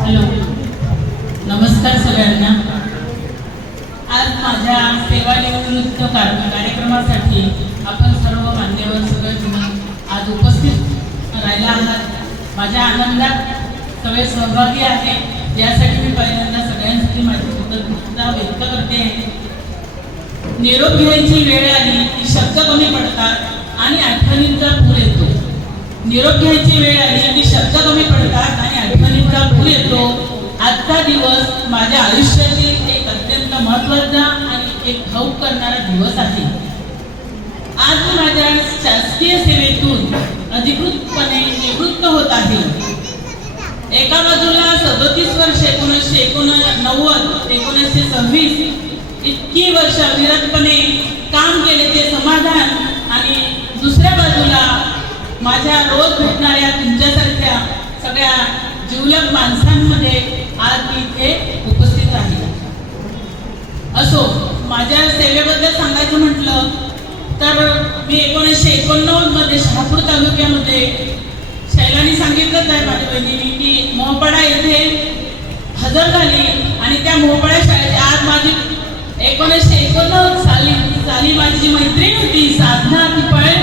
Hello, नमस्कार सगळ्यांना। आज माझ्या सेवानिवृत्त कार्यक्रमासाठी आपण सर्व मान्यवर सगळेजण आज उपस्थित राहिला आहात। माझ्या आनंदात सगळे सहभागी आहेत, यासाठी मी पहिल्यांदा सगळ्यांसाठी माझी कृतज्ञता व्यक्त करते। निरोप घ्यायची वेळ आली की शब्द कमी पडतात आणि आठवणींचा पूर येतो। निरोप घ्यायची वेळ आली की शब्द कमी पडतात आणि आठवणींचा पूर येतो। आजचा दिवस माझ्या आयुष्यातील एक अत्यंत महत्त्वाचा आणि एक भावुक करणारा दिवस आहे। आज मी माझ्या शासकीय सेवेतून अधिकृतपणे निवृत्त होत आहे। एका बाजूला 37 वर्ष 1990 ते 1926 इतकी वर्ष अविरतपणे काम केले ते समाधान, आणि दुसऱ्या बाजूला माझ्या रोज भेटणाऱ्या तुमच्यासारख्या सगळ्या जिवलग माणसांमध्ये आज मी इथे उपस्थित आहे। असो, माझ्या सेवेबद्दल सांगायचं म्हटलं तर मी 1989 मध्ये शहापूर तालुक्यामध्ये, शैलानी सांगितलंच आहे माझ्या बहिणीने, की मोहपाडा येथे हजर झाली आणि त्या मोहपाडा शाळेची आज माझी 1989 साली माझी जी मैत्रीण होती साधना, ती पळेल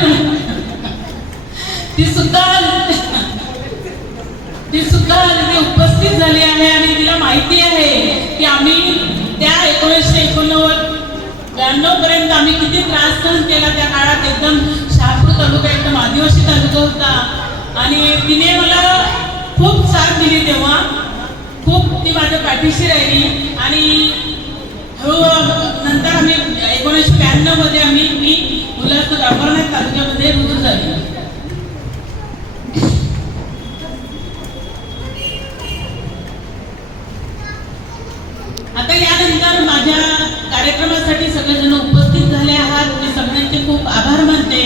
ती सुद्धा तिथे उपस्थित झाली आहे आणि तिला माहिती आहे की आम्ही त्या 1989-92 पर्यंत आम्ही किती त्रास सहन केला। त्या काळात एकदम शहापूर तालुका एकदम आदिवासी तालुका होता आणि तिने मला खूप साथ दिली। तेव्हा खूप ती माझ्या पाठीशी राहिली आणि नंतर आम्ही 1992 मध्ये मी उल्हासनगर अमरनाथ तालुक्यामध्ये रुजू झाली। आता यानंतर माझ्या कार्यक्रमासाठी सगळेजण उपस्थित झाले आहात, मी सगळ्यांचे खूप आभार मानते।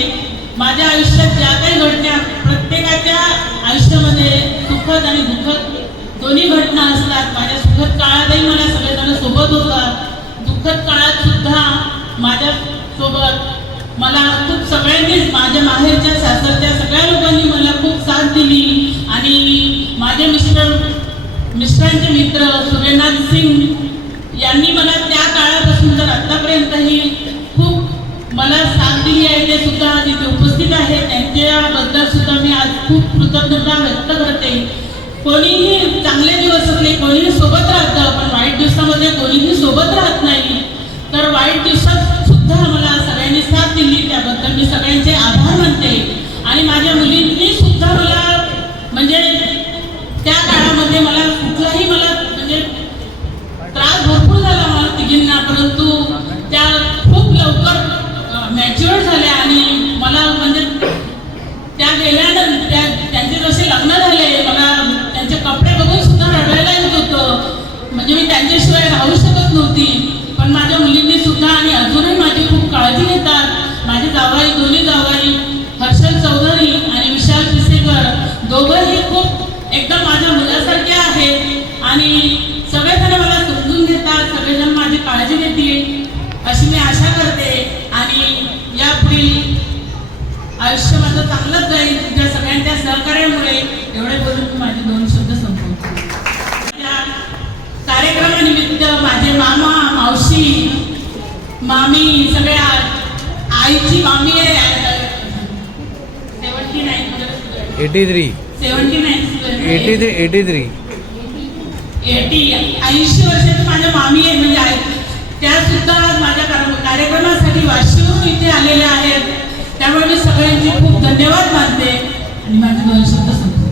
माझ्या आयुष्यात ज्या काही घटना, प्रत्येकाच्या आयुष्यामध्ये सुखद आणि दुःखद दोन्ही घटना असतात। माझ्या सुखद काळातही मला सगळेजण सोबत होतात, दुःखद काळात सुद्धा माझ्या सोबत मला खूप सगळ्यांनीच, माझ्या माहेरच्या सासरच्या सगळ्या लोकांनी मला खूप साथ दिली आणि माझे मिस्टरांचे मित्र सुरेनाथ सिंग यांनी मला त्या काळापासून तर आतापर्यंतही खूप मला साथ दिली आहे। ते सुद्धा तिथे उपस्थित आहेत, त्यांच्याबद्दल सुद्धा मी आज खूप कृतज्ञता व्यक्त करते। कोणीही चांगले दिवस असले कोणीही सोबत राहतं, पण वाईट दिवसामध्ये कोणीही सोबत राहत नाही। तर वाईट दिवसात सुद्धा मला सगळ्यांनी साथ दिली, त्याबद्दल मी सगळ्यांचे आभार मानते। आणि माझ्या मुलींनी सुद्धा मला, म्हणजे त्या काळामध्ये मला कुठलाही म्हणजे त्रास भरपूर झाला मला तिघींना, परंतु त्या खूप लवकर मॅच्युअर झाल्या आणि मला म्हणजे त्या गेल्यानंतर त्यांचे जसे लग्न झाले, मला त्यांचे कपडे बघून सुद्धा रडायला येत होतं, म्हणजे मी त्यांच्याशिवाय राहू शकत नव्हती। पण माझ्या मुलींनी सुद्धा आणि अजूनही माझी खूप काळजी घेतात। माझे जावई, दोन्ही जावई हर्षल चौधरी आणि विशाल पिसेकर, दोघंही खूप एकदम माझ्या मुलासारखे आहेत आणि सगळेजण मला समजून घेतात, सगळेजण माझी काळजी घेतील अशी मी आशा करते। आणि यापुढील आयुष्य माझं चांगलंच जाईल तुमच्या सगळ्यांच्या सहकार्यामुळे। एवढे बोलून मी माझे 2 शब्द संपवतो। कार्यक्रमानिमित्त माझे मामा, मावशी, मामी, सगळ्या आईची मामी आहे 80 वर्षाची माझ्या मामी आहे, म्हणजे त्या सुद्धा माझ्या कार्यक्रमासाठी वाशीवरून इथे आलेल्या आहेत। त्यामुळे मी सगळ्यांचे खूप धन्यवाद मानते आणि माझे 2 शब्द संपवते।